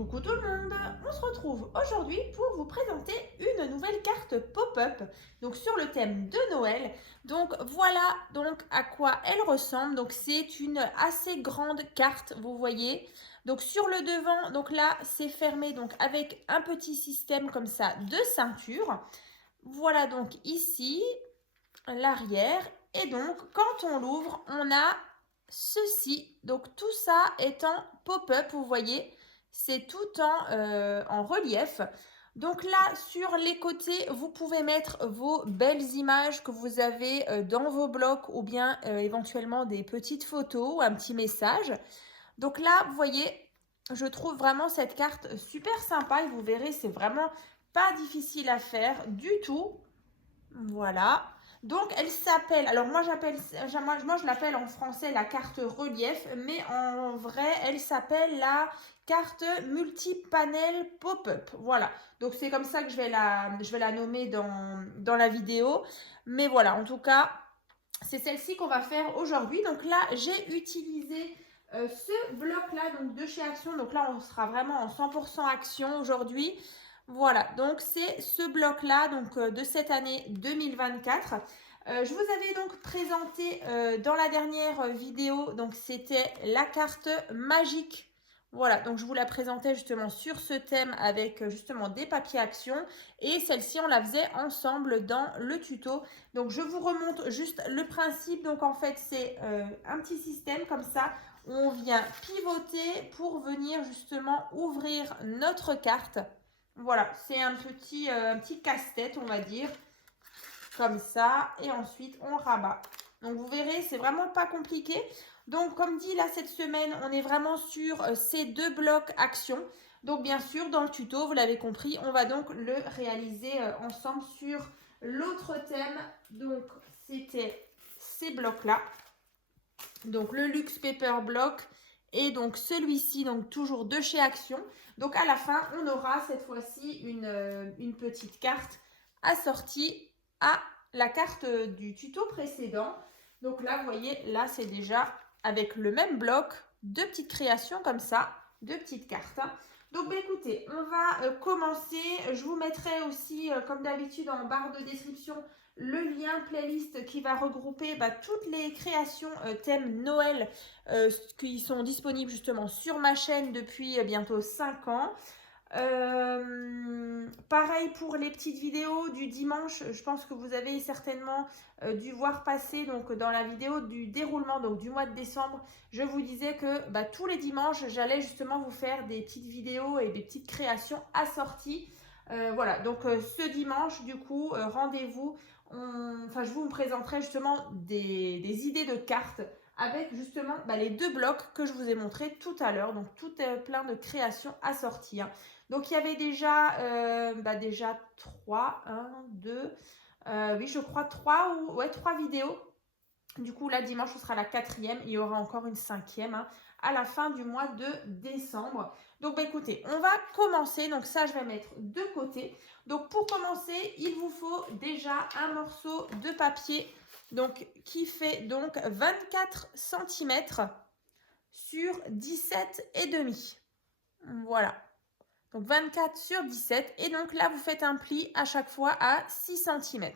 Coucou tout le monde, on se retrouve aujourd'hui pour vous présenter une nouvelle carte pop-up donc sur le thème de Noël. Donc voilà donc à quoi elle ressemble. Donc c'est une assez grande carte, vous voyez. Donc sur le devant, donc là c'est fermé donc avec un petit système comme ça de ceinture. Voilà donc ici l'arrière et donc quand on l'ouvre, on a ceci. Donc tout ça est en pop-up, vous voyez. C'est tout en relief. Donc là, sur les côtés, vous pouvez mettre vos belles images que vous avez dans vos blocs ou bien éventuellement des petites photos ou un petit message. Donc là, vous voyez, je trouve vraiment cette carte super sympa et vous verrez, c'est vraiment pas difficile à faire du tout. Voilà. Donc elle s'appelle, alors moi je l'appelle en français la carte relief, mais en vrai elle s'appelle la carte multi-panel pop-up. Voilà. Donc c'est comme ça que je vais la nommer dans la vidéo. Mais voilà, en tout cas, c'est celle-ci qu'on va faire aujourd'hui. Donc là, j'ai utilisé ce bloc-là donc de chez Action. Donc là, on sera vraiment en 100% Action aujourd'hui. Voilà, donc c'est ce bloc-là donc de cette année 2024. Je vous avais donc présenté dans la dernière vidéo, donc c'était la carte magique. Voilà, donc je vous la présentais justement sur ce thème avec justement des papiers action et celle-ci on la faisait ensemble dans le tuto. Donc je vous remonte juste le principe. Donc en fait c'est un petit système comme ça où on vient pivoter pour venir justement ouvrir notre carte. Voilà, c'est un petit casse-tête, on va dire, comme ça. Et ensuite, on rabat. Donc, vous verrez, c'est vraiment pas compliqué. Donc, comme dit, là, cette semaine, on est vraiment sur ces deux blocs actions. Donc, bien sûr, dans le tuto, vous l'avez compris, on va donc le réaliser ensemble sur l'autre thème. Donc, c'était ces blocs-là. Donc, le Luxe Paper Block. Et donc celui-ci, donc toujours de chez Action. Donc à la fin, on aura cette fois-ci une petite carte assortie à la carte du tuto précédent. Donc là, vous voyez, là c'est déjà avec le même bloc, deux petites créations comme ça, deux petites cartes. Donc bah, écoutez, on va commencer. Je vous mettrai aussi, comme d'habitude, en barre de description, le lien playlist qui va regrouper toutes les créations thème Noël qui sont disponibles justement sur ma chaîne depuis bientôt 5 ans. Pareil pour les petites vidéos du dimanche, je pense que vous avez certainement dû voir passer donc dans la vidéo du déroulement donc du mois de décembre, je vous disais que tous les dimanches j'allais justement vous faire des petites vidéos et des petites créations assorties. Voilà, donc ce dimanche du coup rendez-vous, je vous présenterai justement des idées de cartes avec justement les deux blocs que je vous ai montrés tout à l'heure. Donc tout est plein de créations assorties. Donc il y avait déjà 3, 1, 2, oui je crois 3 vidéos. Du coup là dimanche ce sera la 4e, il y aura encore une 5e à la fin du mois de décembre. Donc écoutez, on va commencer. Donc ça je vais mettre de côté. Donc pour commencer, il vous faut déjà un morceau de papier donc qui fait donc 24 cm sur 17,5. Voilà. Donc 24 sur 17. Et donc là, vous faites un pli à chaque fois à 6 cm.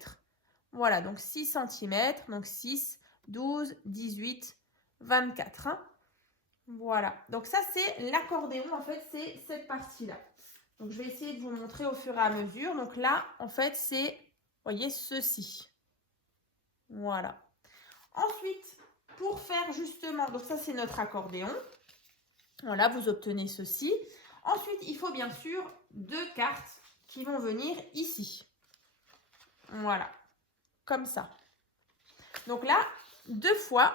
Voilà, donc 6 cm. Donc 6, 12, 18, 24. Voilà. Donc ça, c'est l'accordéon. En fait, c'est cette partie-là. Donc je vais essayer de vous montrer au fur et à mesure. Donc là, en fait, c'est, vous voyez, ceci. Voilà. Ensuite, pour faire justement, donc ça, c'est notre accordéon. Voilà, vous obtenez ceci. Ensuite, il faut bien sûr deux cartes qui vont venir ici. Voilà, comme ça. Donc là, 2 fois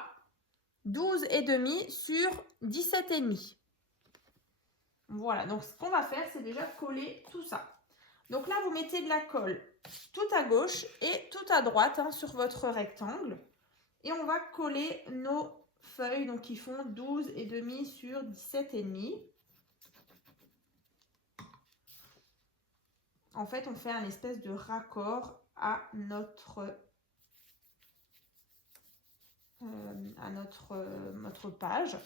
12,5 sur 17,5. Voilà, donc ce qu'on va faire, c'est déjà coller tout ça. Donc là, vous mettez de la colle tout à gauche et tout à droite sur votre rectangle. Et on va coller nos feuilles donc qui font 12,5 sur 17,5. En fait, on fait un espèce de raccord à notre page.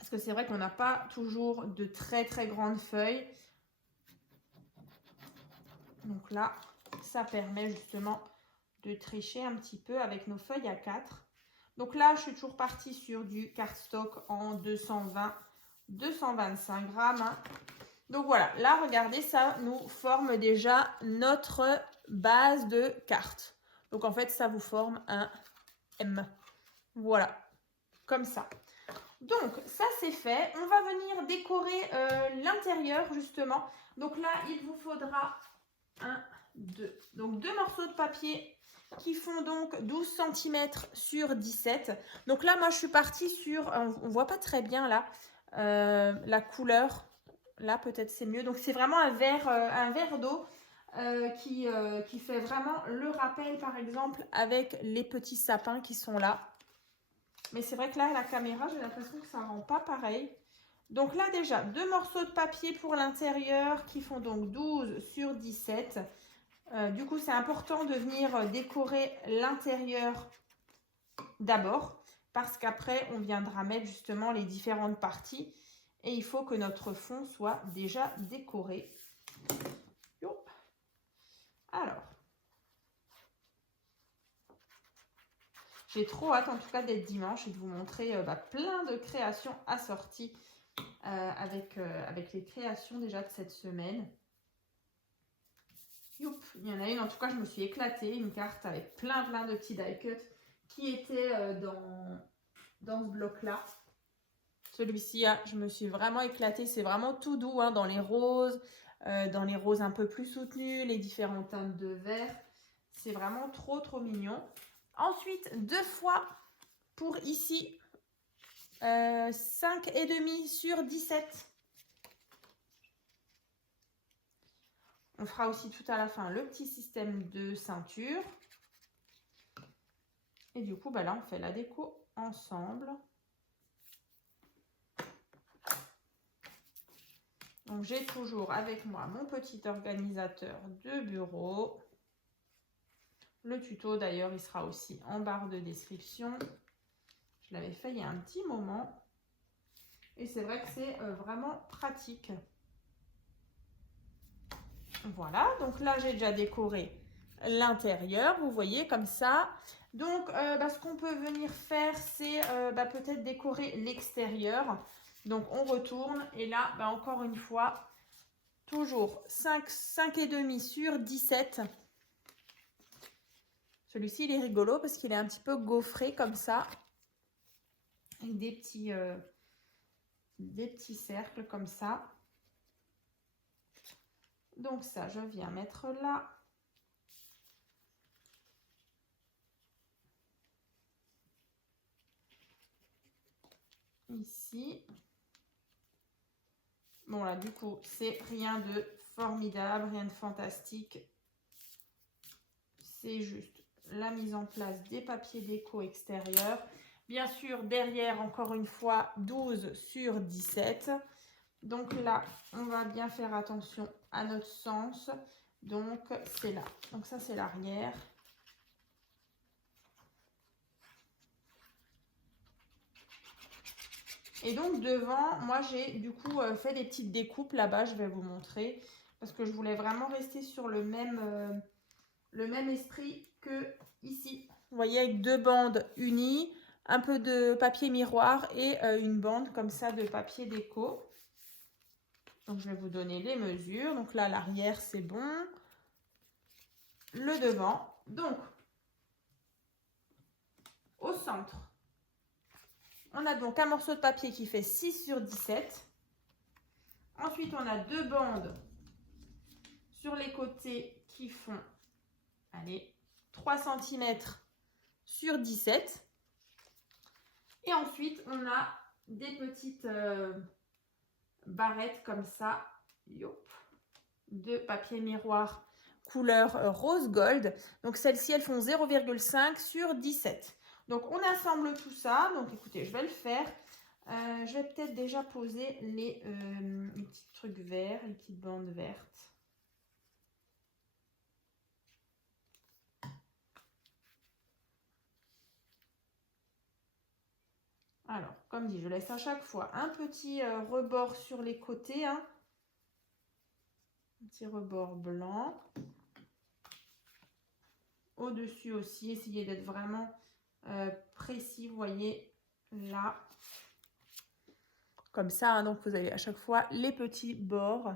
Parce que c'est vrai qu'on n'a pas toujours de très très grandes feuilles. Donc là, ça permet justement de tricher un petit peu avec nos feuilles à 4. Donc là, je suis toujours partie sur du cardstock en 220-225 grammes. Hein. Donc voilà, là, regardez, ça nous forme déjà notre base de carte. Donc en fait, ça vous forme un M. Voilà, comme ça. Donc ça, c'est fait. On va venir décorer l'intérieur, justement. Donc là, il vous faudra 1, 2. Donc 2 morceaux de papier qui font donc 12 cm sur 17. Donc là, moi, je suis partie sur, on ne voit pas très bien là, la couleur. Là, peut-être c'est mieux. Donc c'est vraiment un verre d'eau qui fait vraiment le rappel, par exemple, avec les petits sapins qui sont là. Mais c'est vrai que là, la caméra, j'ai l'impression que ça ne rend pas pareil. Donc là, déjà, 2 morceaux de papier pour l'intérieur qui font donc 12 sur 17. Du coup, c'est important de venir décorer l'intérieur d'abord parce qu'après, on viendra mettre justement les différentes parties et il faut que notre fond soit déjà décoré. Alors, j'ai trop hâte en tout cas d'être dimanche et de vous montrer plein de créations assorties avec les créations déjà de cette semaine. Youp, il y en a une, en tout cas, je me suis éclatée. Une carte avec plein de petits die cuts qui étaient dans ce bloc-là. Celui-ci, je me suis vraiment éclatée. C'est vraiment tout doux hein, dans les roses un peu plus soutenus, les différentes teintes de vert. C'est vraiment trop mignon. Ensuite, 2 fois pour ici, 5,5 sur 17. On fera aussi tout à la fin le petit système de ceinture. Et du coup, là, on fait la déco ensemble. Donc, j'ai toujours avec moi mon petit organisateur de bureau. Le tuto, d'ailleurs, il sera aussi en barre de description. Je l'avais fait il y a un petit moment. Et c'est vrai que c'est vraiment pratique. Voilà, donc là j'ai déjà décoré l'intérieur, vous voyez comme ça. Donc ce qu'on peut venir faire, c'est peut-être décorer l'extérieur. Donc on retourne et là, encore une fois, toujours 5,5 sur 17. Celui-ci, il est rigolo parce qu'il est un petit peu gaufré comme ça. Avec des petits cercles comme ça. Donc ça, je viens mettre là. Ici. Bon là, du coup, c'est rien de formidable, rien de fantastique. C'est juste la mise en place des papiers déco extérieurs. Bien sûr, derrière, encore une fois, 12 sur 17. Donc là, on va bien faire attention à notre sens. Donc, c'est là. Donc ça, c'est l'arrière. Et donc, devant, moi, j'ai du coup fait des petites découpes là-bas. Je vais vous montrer. Parce que je voulais vraiment rester sur le même esprit que ici. Vous voyez, avec 2 bandes unies, un peu de papier miroir et une bande comme ça de papier déco. Donc, je vais vous donner les mesures. Donc là, l'arrière, c'est bon. Le devant. Donc, au centre, on a donc un morceau de papier qui fait 6 sur 17. Ensuite, on a 2 bandes sur les côtés qui font, allez, 3 cm sur 17. Et ensuite, on a des petites barrettes comme ça, de papier miroir couleur rose gold. Donc celles-ci, elles font 0,5 sur 17. Donc on assemble tout ça. Donc écoutez, je vais le faire. Je vais peut-être déjà poser les petits trucs verts, les petites bandes vertes. Alors, comme dit, je laisse à chaque fois un petit rebord sur les côtés, hein. Un petit rebord blanc. Au-dessus aussi, essayez d'être vraiment précis, vous voyez, là. Comme ça, hein, donc vous avez à chaque fois les petits bords.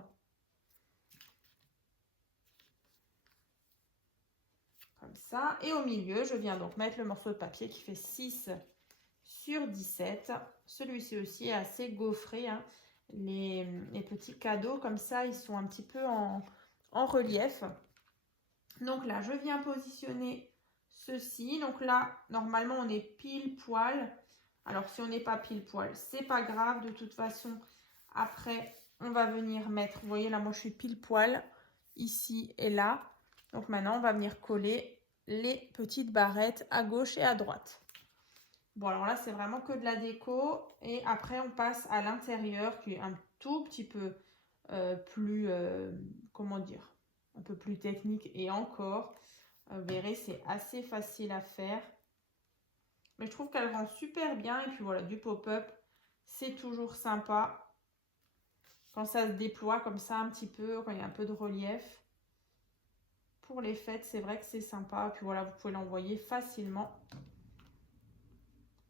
Comme ça. Et au milieu, je viens donc mettre le morceau de papier qui fait 6 sur 17. Celui-ci aussi est assez gaufré, hein. Les petits cadeaux, comme ça, ils sont un petit peu en relief. Donc là, je viens positionner ceci. Donc là, normalement, on est pile poil. Alors, si on n'est pas pile poil, c'est pas grave. De toute façon, après, on va venir mettre... Vous voyez, là, moi, je suis pile poil ici et là. Donc maintenant, on va venir coller les petites barrettes à gauche et à droite. Bon, alors là, c'est vraiment que de la déco. Et après, on passe à l'intérieur qui est un tout petit peu plus... comment dire, un peu plus technique. Et encore, vous verrez, c'est assez facile à faire. Mais je trouve qu'elle rend super bien. Et puis voilà, du pop-up, c'est toujours sympa. Quand ça se déploie comme ça un petit peu, quand il y a un peu de relief. Pour les fêtes, c'est vrai que c'est sympa. Puis voilà, vous pouvez l'envoyer facilement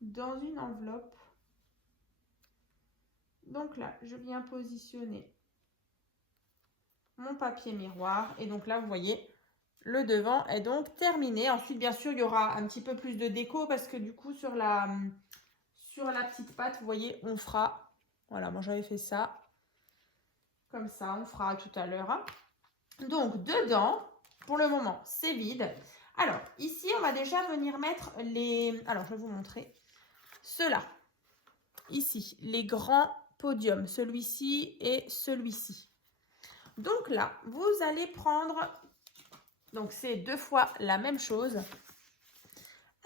dans une enveloppe. Donc là, je viens positionner mon papier miroir. Et donc là, vous voyez, le devant est donc terminé. Ensuite, bien sûr, il y aura un petit peu plus de déco parce que du coup, sur la petite patte, vous voyez, on fera... Voilà, moi, j'avais fait ça. Comme ça, on fera tout à l'heure. Hein. Donc, dedans, pour le moment, c'est vide. Alors, ici, on va déjà venir mettre les... Alors, je vais vous montrer. Ceux-là. Ici, les grands podiums. Celui-ci et celui-ci. Donc là, vous allez prendre... Donc, c'est 2 fois la même chose.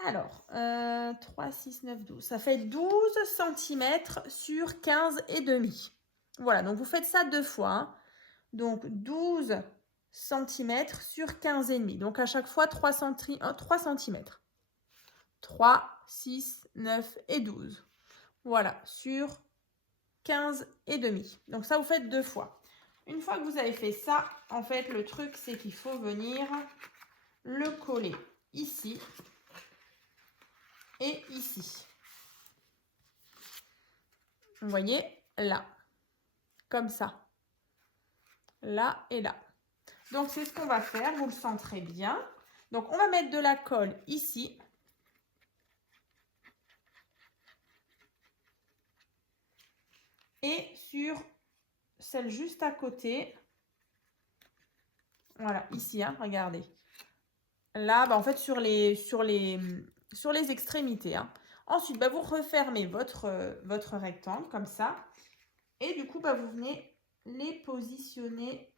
Alors, 3, 6, 9, 12. Ça fait 12 cm sur 15 et demi. Voilà, donc vous faites ça 2 fois. Hein. Donc, 12 cm sur 15 et demi. Donc, à chaque fois, 3 cm. 3, 6, 9 et 12. Voilà, sur 15 et demi. Donc, ça, vous faites 2 fois. Une fois que vous avez fait ça, en fait, le truc, c'est qu'il faut venir le coller ici et ici. Vous voyez, là. Comme ça. Là et là. Donc, c'est ce qu'on va faire. Vous le sentirez bien. Donc, on va mettre de la colle ici. Et sur celle juste à côté. Voilà, ici, hein, regardez. Là, bah, en fait, sur les extrémités. Hein. Ensuite, bah, vous refermez votre rectangle comme ça. Et du coup, bah, vous venez les positionner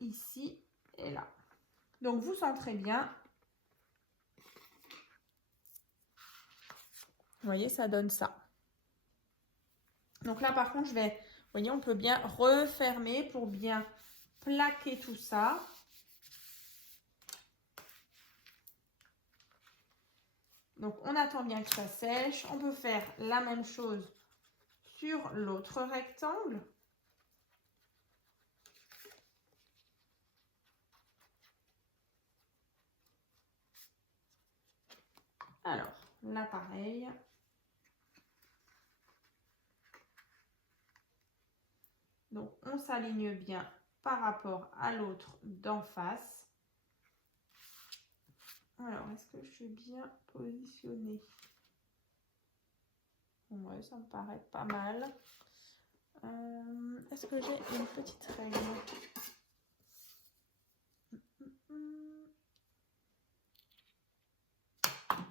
ici et là. Donc, vous centrez bien. Vous voyez, ça donne ça. Donc là, par contre, vous voyez, on peut bien refermer pour bien plaquer tout ça. Donc, on attend bien que ça sèche. On peut faire la même chose sur l'autre rectangle. Alors, là, pareil. Donc, on s'aligne bien par rapport à l'autre d'en face. Alors, est-ce que je suis bien positionnée? Ouais, ça me paraît pas mal. Est-ce que j'ai une petite règle?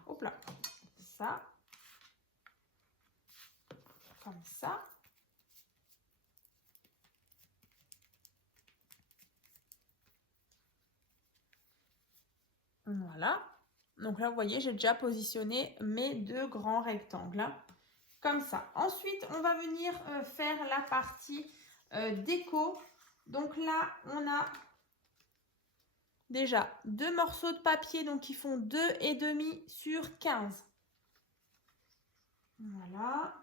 Hop là. Ça. Comme ça. Voilà. Donc là, vous voyez, j'ai déjà positionné mes 2 grands rectangles. Hein, comme ça. Ensuite, on va venir faire la partie déco. Donc là, on a déjà 2 morceaux de papier donc qui font 2,5 sur 15. Voilà.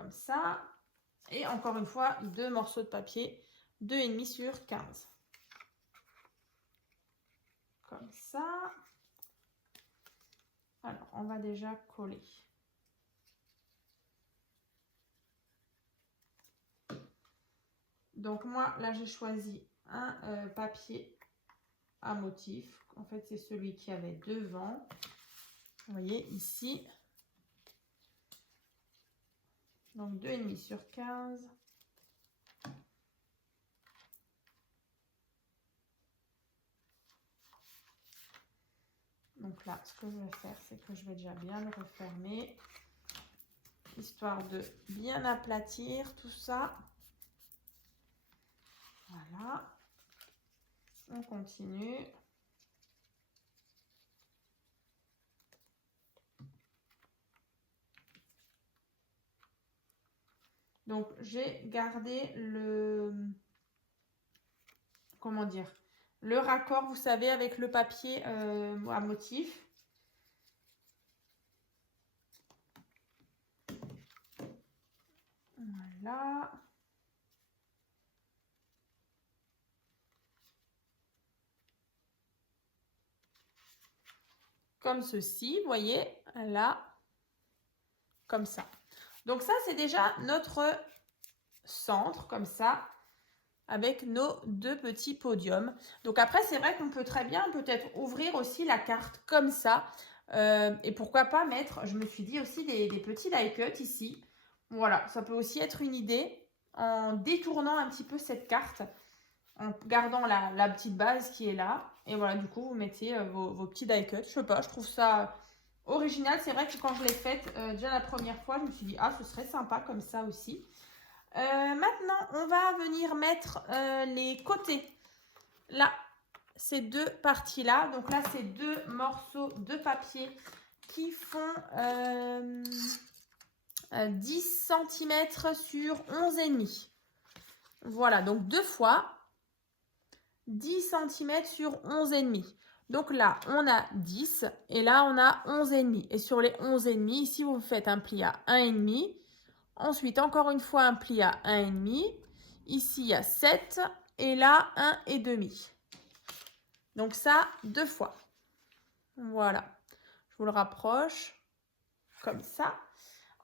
comme ça. Et encore une fois, 2 morceaux de papier, 2,5 sur 15. Comme ça. Alors, on va déjà coller. Donc moi, là, j'ai choisi un papier à motif. En fait, c'est celui qui avait devant. Vous voyez ici. Donc 2,5 sur 15. Donc là, ce que je vais faire, c'est que je vais déjà bien le refermer, histoire de bien aplatir tout ça. Voilà. On continue. Donc, j'ai gardé le... Comment dire? Le raccord, vous savez, avec le papier à motif. Voilà. Comme ceci, vous voyez, là, comme ça. Donc ça, c'est déjà notre centre, comme ça, avec nos 2 petits podiums. Donc après, c'est vrai qu'on peut très bien peut-être ouvrir aussi la carte comme ça. Et pourquoi pas mettre, je me suis dit aussi, des petits die cuts ici. Voilà, ça peut aussi être une idée en détournant un petit peu cette carte, en gardant la petite base qui est là. Et voilà, du coup, vous mettez vos petits die cuts. Je sais pas, je trouve ça original. C'est vrai que quand je l'ai faite déjà la première fois, je me suis dit, ah, ce serait sympa comme ça aussi. Maintenant, on va venir mettre les côtés. Là, ces 2 parties-là. Donc là, c'est 2 morceaux de papier qui font 10 cm sur 11,5. Voilà, donc 2 fois 10 cm sur 11,5. Donc là, on a 10 et là, on a 11,5. Et sur les 11,5, ici, vous faites un pli à 1,5. Ensuite, encore une fois, un pli à 1,5. Ici, il y a 7 et là, 1,5. Donc ça, 2 fois. Voilà. Je vous le rapproche comme ça.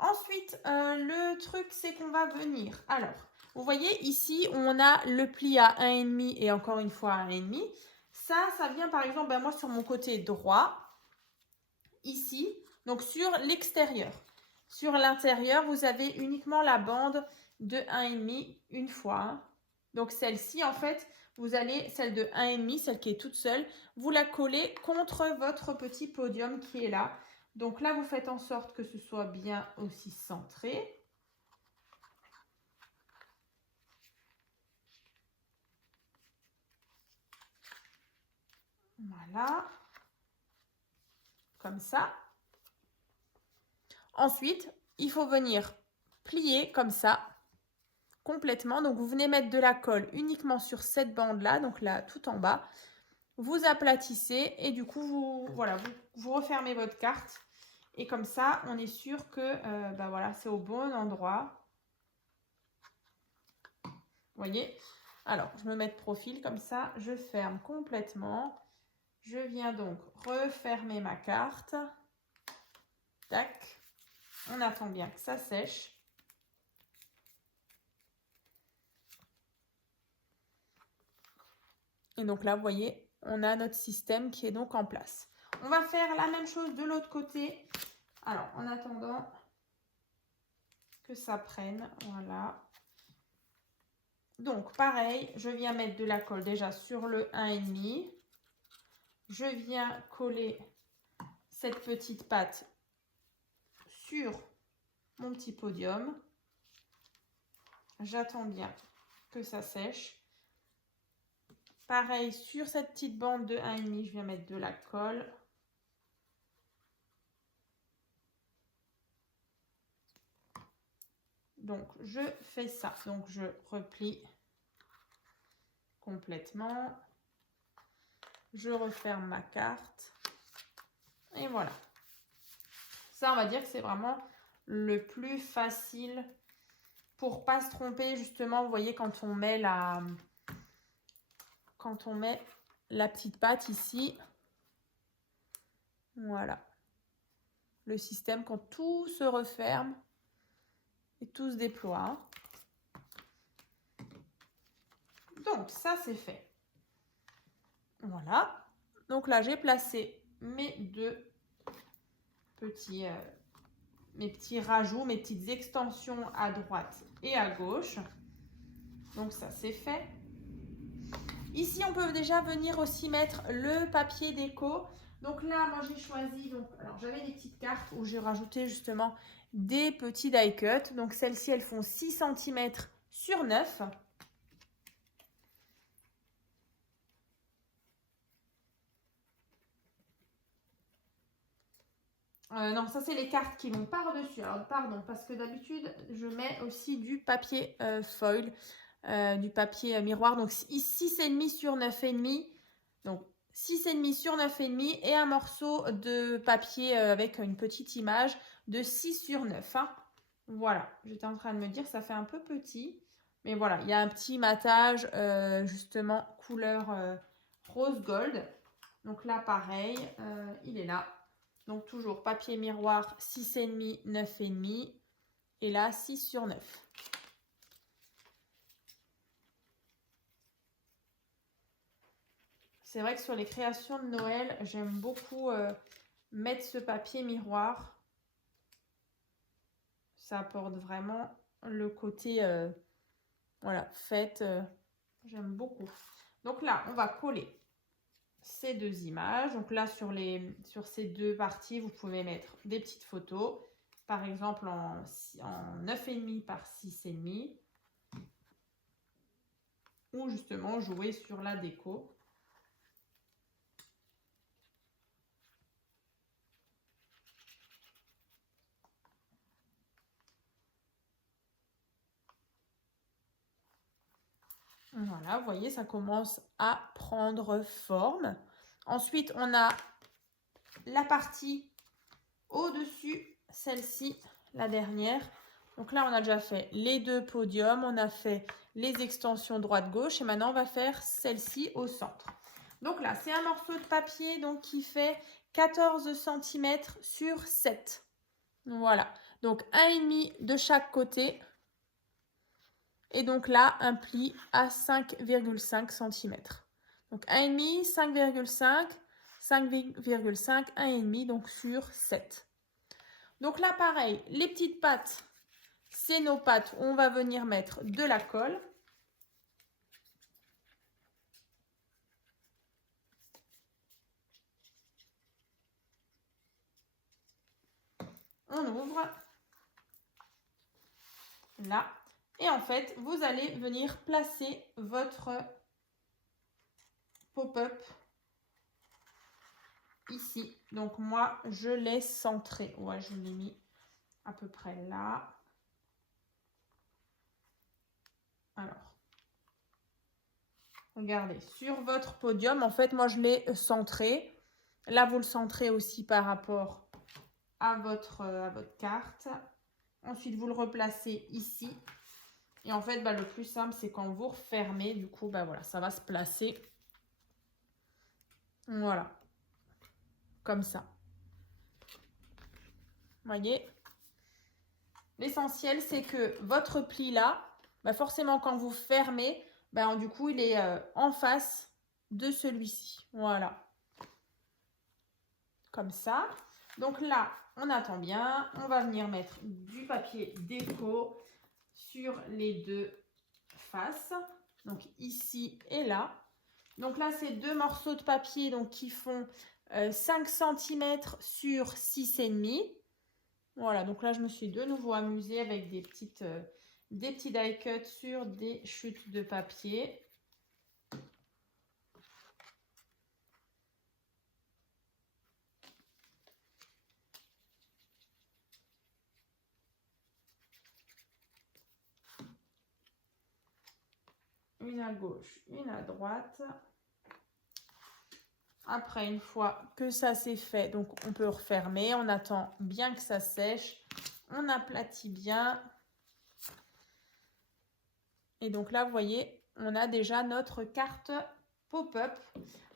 Ensuite, le truc, c'est qu'on va venir. Alors, vous voyez, ici, on a le pli à 1,5 et encore une fois 1,5. Ça vient par exemple, moi sur mon côté droit, ici, donc sur l'extérieur. Sur l'intérieur, vous avez uniquement la bande de 1,5 une fois. Donc celle-ci, en fait, vous allez, celle de 1,5, celle qui est toute seule, vous la collez contre votre petit podium qui est là. Donc là, vous faites en sorte que ce soit bien aussi centré. Voilà. Comme ça. Ensuite, il faut venir plier comme ça, complètement. Donc, vous venez mettre de la colle uniquement sur cette bande-là, donc là, tout en bas. Vous aplatissez et du coup, vous refermez votre carte. Et comme ça, on est sûr que voilà, c'est au bon endroit. Vous voyez? Alors, je me mets de profil comme ça. Je ferme complètement. Je viens donc refermer ma carte. Tac. On attend bien que ça sèche. Et donc là, vous voyez, on a notre système qui est donc en place. On va faire la même chose de l'autre côté. Alors, en attendant que ça prenne, voilà. Donc, pareil, je viens mettre de la colle déjà sur le 1,5. Je viens coller cette petite pâte sur mon petit podium. J'attends bien que ça sèche. Pareil, sur cette petite bande de 1,5, je viens mettre de la colle. Donc, je fais ça. Donc, je replie complètement. Je referme ma carte. Et voilà. Ça, on va dire que c'est vraiment le plus facile pour pas se tromper justement, vous voyez, quand on met la petite pâte ici, voilà, le système quand tout se referme et tout se déploie. Hein. Donc ça c'est fait. Voilà. Donc là j'ai placé mes deux petits, mes petits rajouts, mes petites extensions à droite et à gauche. Donc ça c'est fait. Ici on peut déjà venir aussi mettre le papier déco. Donc là moi j'ai choisi, alors j'avais des petites cartes où j'ai rajouté justement des petits die cut. Donc celles-ci elles font 6 cm sur 9. Non, ça c'est les cartes qui vont par-dessus. Alors pardon, parce que d'habitude je mets aussi du papier foil, du papier miroir. Donc 6,5 sur 9,5. Donc 6,5 sur 9,5 et un morceau de papier avec une petite image de 6 sur 9. Hein. Voilà, j'étais en train de me dire ça fait un peu petit. Mais voilà, il y a un petit matage justement couleur rose gold. Donc là pareil, il est là. Donc toujours papier miroir 6,5, 9,5 et là 6 sur 9. C'est vrai que sur les créations de Noël, j'aime beaucoup mettre ce papier miroir. Ça apporte vraiment le côté voilà, fête. J'aime beaucoup. Donc là, on va coller ces deux images. Donc là, sur ces deux parties, vous pouvez mettre des petites photos. Par exemple, en 9,5 par 6,5. Ou justement, jouer sur la déco. Voilà, vous voyez, ça commence à prendre forme. Ensuite, on a la partie au-dessus, celle-ci, la dernière. Donc là, on a déjà fait les deux podiums, on a fait les extensions droite-gauche et maintenant, on va faire celle-ci au centre. Donc là, c'est un morceau de papier donc, qui fait 14 cm sur 7. Voilà, donc 1,5 de chaque côté. Et donc là, un pli à 5,5 cm. Donc 1,5, 5,5, 5,5, 1,5, donc sur 7. Donc là, pareil, les petites pattes, c'est nos pattes où on va venir mettre de la colle. On ouvre. Là. Et en fait, vous allez venir placer votre pop-up ici. Donc moi, je l'ai centré. Ouais, je l'ai mis à peu près là. Alors, regardez, sur votre podium, en fait, moi, je l'ai centré. Là, vous le centrez aussi par rapport à votre carte. Ensuite, vous le replacez ici. Et en fait, le plus simple, c'est quand vous refermez, du coup, voilà, ça va se placer. Voilà. Comme ça. Vous voyez? L'essentiel, c'est que votre pli là, forcément, quand vous fermez, du coup, il est en face de celui-ci. Voilà. Comme ça. Donc là, on attend bien. On va venir mettre du papier déco sur les deux faces. Donc ici et là. Donc là, c'est deux morceaux de papier donc, qui font 5 cm sur 6,5. Voilà, donc là, je me suis de nouveau amusée avec des petits die cut sur des chutes de papier. Une à gauche, une à droite. Après, une fois que ça c'est fait, donc on peut refermer. On attend bien que ça sèche. On aplatit bien. Et donc là, vous voyez, on a déjà notre carte pop-up.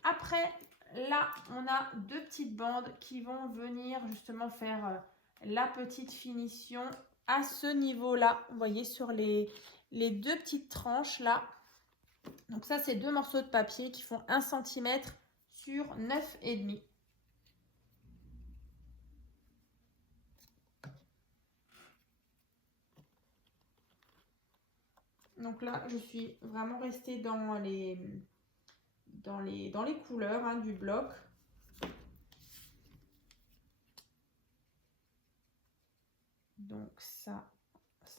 Après, là, on a deux petites bandes qui vont venir justement faire la petite finition à ce niveau-là. Vous voyez, sur les deux petites tranches là. Donc ça, c'est deux morceaux de papier qui font 1 cm sur 9,5. Donc là, je suis vraiment restée dans les couleurs hein, du bloc. Donc ça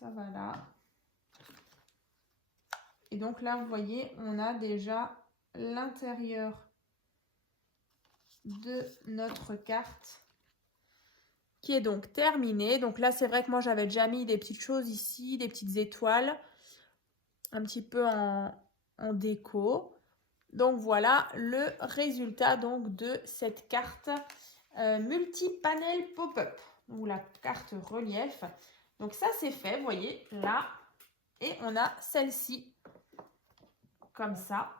va là. Et donc là, vous voyez, on a déjà l'intérieur de notre carte qui est donc terminée. Donc là, c'est vrai que moi, j'avais déjà mis des petites choses ici, des petites étoiles, un petit peu en déco. Donc voilà le résultat donc de cette carte multi-panel pop-up ou la carte relief. Donc ça, c'est fait, vous voyez, là. Et on a celle-ci comme ça.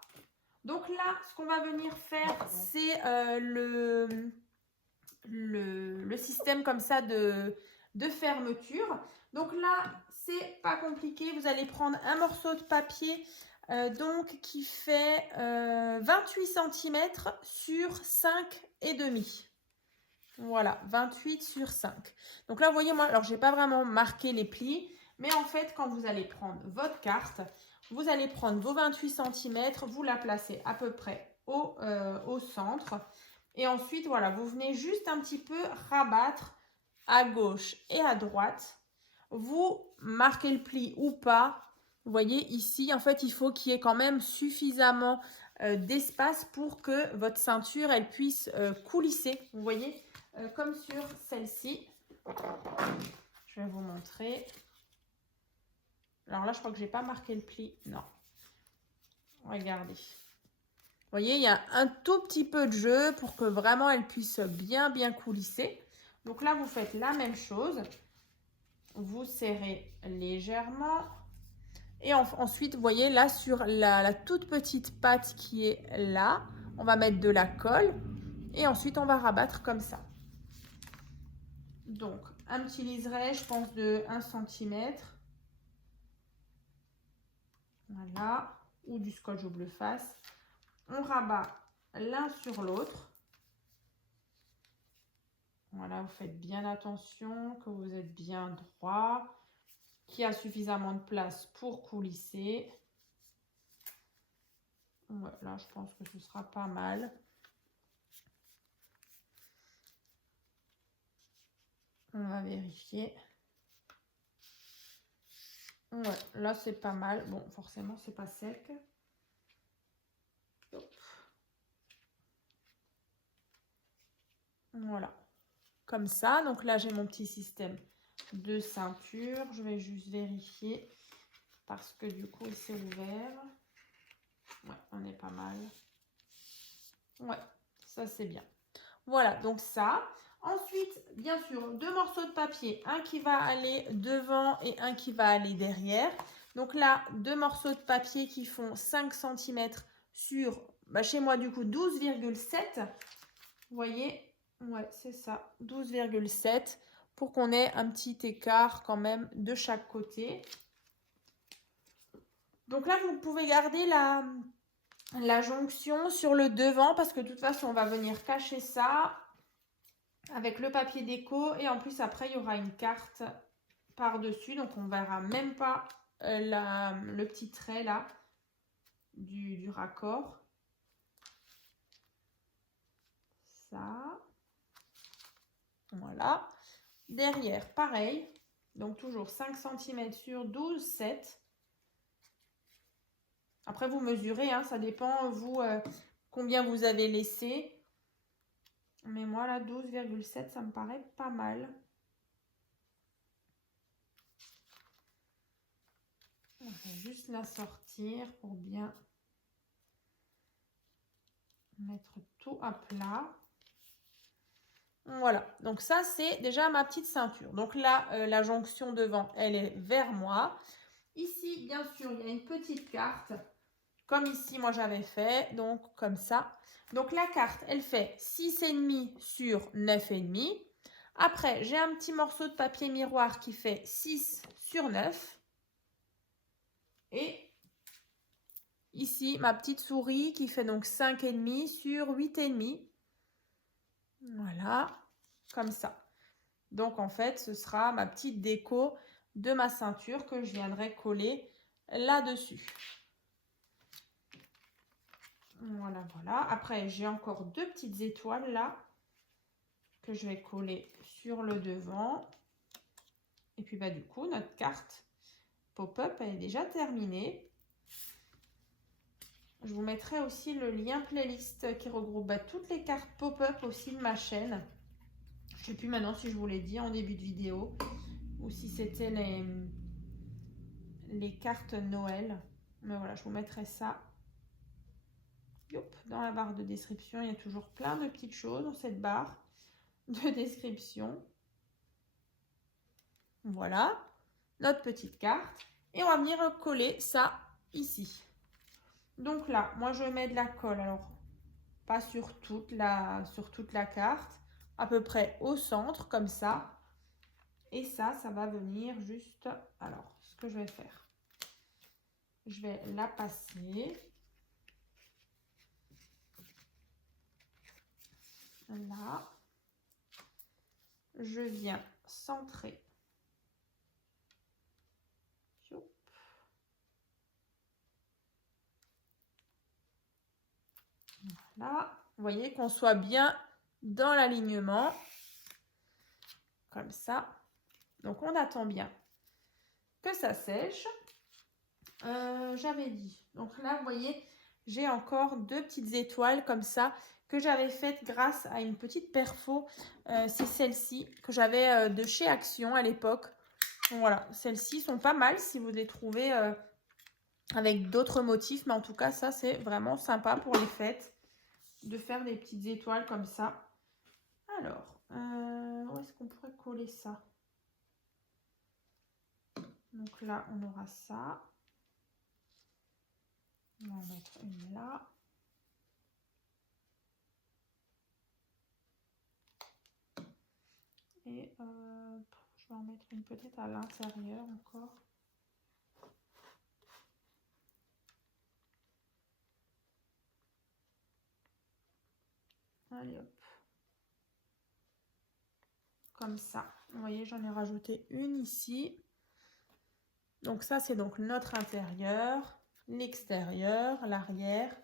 Donc là, ce qu'on va venir faire, c'est le système comme ça de fermeture. Donc là, c'est pas compliqué. Vous allez prendre un morceau de papier donc qui fait 28 cm sur 5,5. Voilà, 28 sur 5. Donc là, vous voyez, moi, alors j'ai pas vraiment marqué les plis, mais en fait, quand vous allez prendre votre carte, vous allez prendre vos 28 cm, vous la placez à peu près au centre. Et ensuite, voilà, vous venez juste un petit peu rabattre à gauche et à droite. Vous marquez le pli ou pas. Vous voyez ici, en fait, il faut qu'il y ait quand même suffisamment d'espace pour que votre ceinture, elle puisse coulisser. Vous voyez, comme sur celle-ci. Je vais vous montrer. Alors là, je crois que je n'ai pas marqué le pli. Non. Regardez. Vous voyez, il y a un tout petit peu de jeu pour que vraiment elle puisse bien coulisser. Donc là, vous faites la même chose. Vous serrez légèrement. Et ensuite, vous voyez, là, sur la toute petite patte qui est là, on va mettre de la colle. Et ensuite, on va rabattre comme ça. Donc, un petit liseré, je pense, de 1 cm. Voilà. Ou du scotch au bleu face. On rabat l'un sur l'autre. Voilà, vous faites bien attention que vous êtes bien droit, qu'il y a suffisamment de place pour coulisser. Ouais, là, je pense que ce sera pas mal. On va vérifier. Ouais, là, c'est pas mal. Bon, forcément, c'est pas sec. Hop. Voilà. Comme ça. Donc là, j'ai mon petit système de ceinture. Je vais juste vérifier parce que du coup, il s'est ouvert. Ouais, on est pas mal. Ouais, ça, c'est bien. Voilà, donc ça. Ensuite, bien sûr, deux morceaux de papier. Un qui va aller devant et un qui va aller derrière. Donc là, deux morceaux de papier qui font 5 cm sur, chez moi, du coup, 12,7. Vous voyez? Ouais, c'est ça, 12,7 pour qu'on ait un petit écart quand même de chaque côté. Donc là, vous pouvez garder la jonction sur le devant parce que de toute façon, on va venir cacher ça avec le papier déco et en plus, après, il y aura une carte par-dessus. Donc, on ne verra même pas le petit trait là du raccord. Ça. Voilà. Derrière, pareil. Donc, toujours 5 cm sur 12,7. Après, vous mesurez, hein, ça dépend, vous, combien vous avez laissé. Mais moi, là, 12,7, ça me paraît pas mal. On va juste la sortir pour bien mettre tout à plat. Voilà, donc ça, c'est déjà ma petite ceinture. Donc là, la jonction devant, elle est vers moi. Ici, bien sûr, il y a une petite carte, comme ici, moi j'avais fait, donc comme ça. Donc la carte, elle fait 6,5 sur 9,5. Après, j'ai un petit morceau de papier miroir qui fait 6 sur 9. Et ici, ma petite souris qui fait donc 5,5 sur 8,5. Voilà, comme ça. Donc en fait, ce sera ma petite déco de ma ceinture que je viendrai coller là-dessus. Voilà, voilà. Après, j'ai encore deux petites étoiles là que je vais coller sur le devant. Et puis du coup, notre carte pop-up est déjà terminée. Je vous mettrai aussi le lien playlist qui regroupe toutes les cartes pop-up aussi de ma chaîne. Je ne sais plus maintenant si je vous l'ai dit en début de vidéo ou si c'était les cartes Noël. Mais voilà, je vous mettrai ça. Dans la barre de description, il y a toujours plein de petites choses dans cette barre de description. Voilà, notre petite carte. Et on va venir coller ça ici. Donc là, moi je mets de la colle, alors pas sur toute la carte, à peu près au centre, comme ça. Et ça va venir juste... Alors, ce que je vais faire, je vais la passer. Là, je viens centrer. Voilà, vous voyez qu'on soit bien dans l'alignement, comme ça. Donc, on attend bien que ça sèche. J'avais dit, donc là, vous voyez, j'ai encore deux petites étoiles comme ça que j'avais faites grâce à une petite perfo. C'est celle-ci que j'avais de chez Action à l'époque. Voilà, celles-ci sont pas mal si vous les trouvez avec d'autres motifs. Mais en tout cas, ça, c'est vraiment sympa pour les fêtes de faire des petites étoiles comme ça. Alors, où est-ce qu'on pourrait coller ça? Donc là, on aura ça. On va en mettre une là. Et je vais en mettre une peut-être à l'intérieur encore. Allez hop. Comme ça. Vous voyez, j'en ai rajouté une ici. Donc ça, c'est donc notre intérieur, l'extérieur, l'arrière.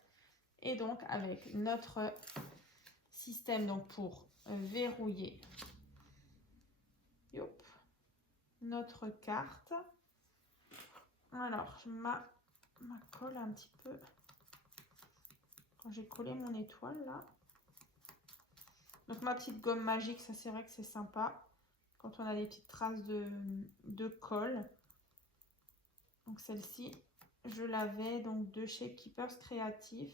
Et donc avec notre système donc pour verrouiller notre carte. Alors, je colle un petit peu. Quand j'ai collé mon étoile là. Donc ma petite gomme magique, ça c'est vrai que c'est sympa. Quand on a des petites traces de colle. Donc celle-ci, je l'avais donc de chez Keepers Creative.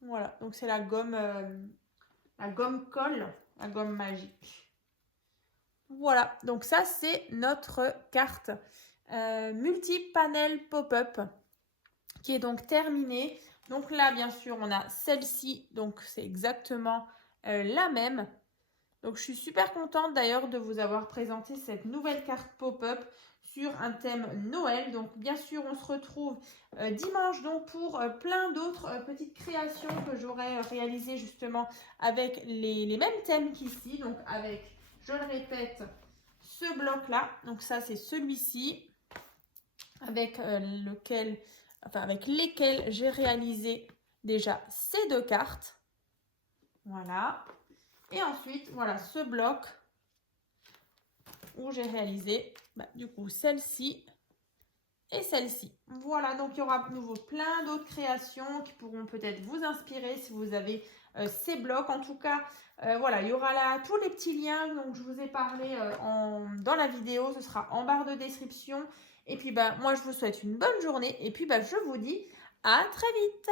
Voilà, donc c'est la gomme colle, la gomme magique. Voilà, donc ça c'est notre carte multi-panel pop-up qui est donc terminée. Donc là, bien sûr, on a celle-ci, donc c'est exactement la même. Donc je suis super contente d'ailleurs de vous avoir présenté cette nouvelle carte pop-up sur un thème Noël. Donc bien sûr, on se retrouve dimanche donc pour plein d'autres petites créations que j'aurai réalisées justement avec les mêmes thèmes qu'ici. Donc avec, je le répète, ce bloc-là. Donc ça, c'est celui-ci avec avec lesquels j'ai réalisé déjà ces deux cartes. Voilà. Et ensuite, voilà ce bloc où j'ai réalisé du coup celle-ci et celle-ci. Voilà, donc il y aura de nouveau plein d'autres créations qui pourront peut-être vous inspirer si vous avez ces blocs. En tout cas, voilà, il y aura là tous les petits liens dont je vous ai parlé dans la vidéo. Ce sera en barre de description. Et puis, moi, je vous souhaite une bonne journée. Et puis, je vous dis à très vite.